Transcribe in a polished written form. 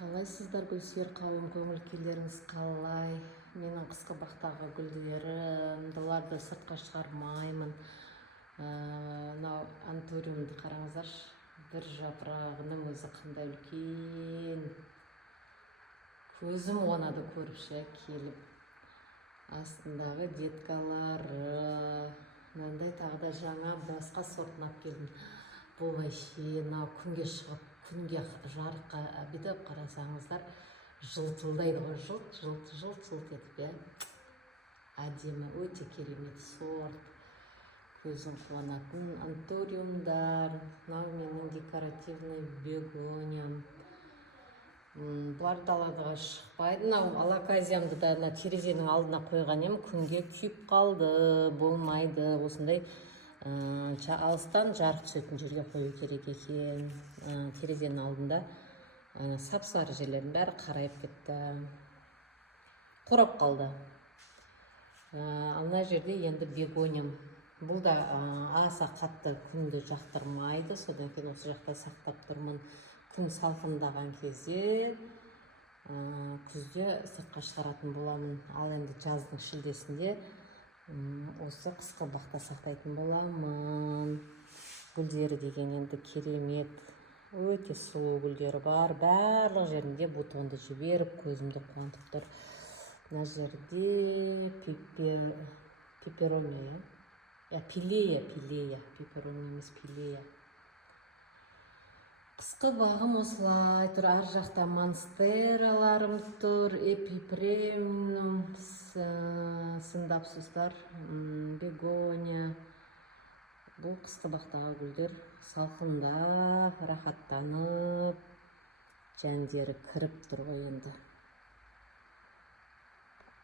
Қалайсыздар гүлсүйер қауым, көңіл-күйлеріңіз қалай? Менің қысқы бақтағы гүлдерім, бұларды сыртқа шығармаймын. Мынау антуриумды қараңыздар, бір жапырағының өзі қандай үлкен. Көзім қуанады көріп келіп. Астындағы деткалары, мынандай тағы да жаңа басқа сортын алып келдім. Бұл вообще мынау күнге шығып, күнге жарыққа бүйтіп қарасаңыздар, жылтылдайды ғой, жылт етіп, әдемі, өте керемет сорт. Көзің қуанатын антуриумдар. Мынау менің декоративный бегониям. Бұлар далаға шықпайды. Мынау алаказиямды да терезенің алдына қойған ем, күнге күйіп қалды, болмайды. Осындай алыстан жарық түсетін жерге қою керек екен. Терезенің алдында сап-сары жерлердің бәрі қарайып кетті, қурап қалды. Ана жерде енді бегониям. Бұл да аса қатты күнді жақтырмайды, содан кейін осы жақта сақтап тұрмын. Күн салқындаған кезде күзде сыртқа шығаратын боламын. Ал енді жаздың шілдесінде осы қысқы бақта сақтайтын боламын. Гүлдері деген енді керемет, өте сұлу гүлдері бар. Барлық жерінде бутонды жіберіп, көзімді қуантып тұр. Мына жерде пеперония, пилея, пеперония емес, пилея. Қысқы бағым осылай тұр. Ар жақта монстераларым тұр, эпипремиум, сындапсыздар, бегония. Бұл қысқы бақтағы гүлдер салқында рахаттанып, жәндері кіріп тұр ғой енді.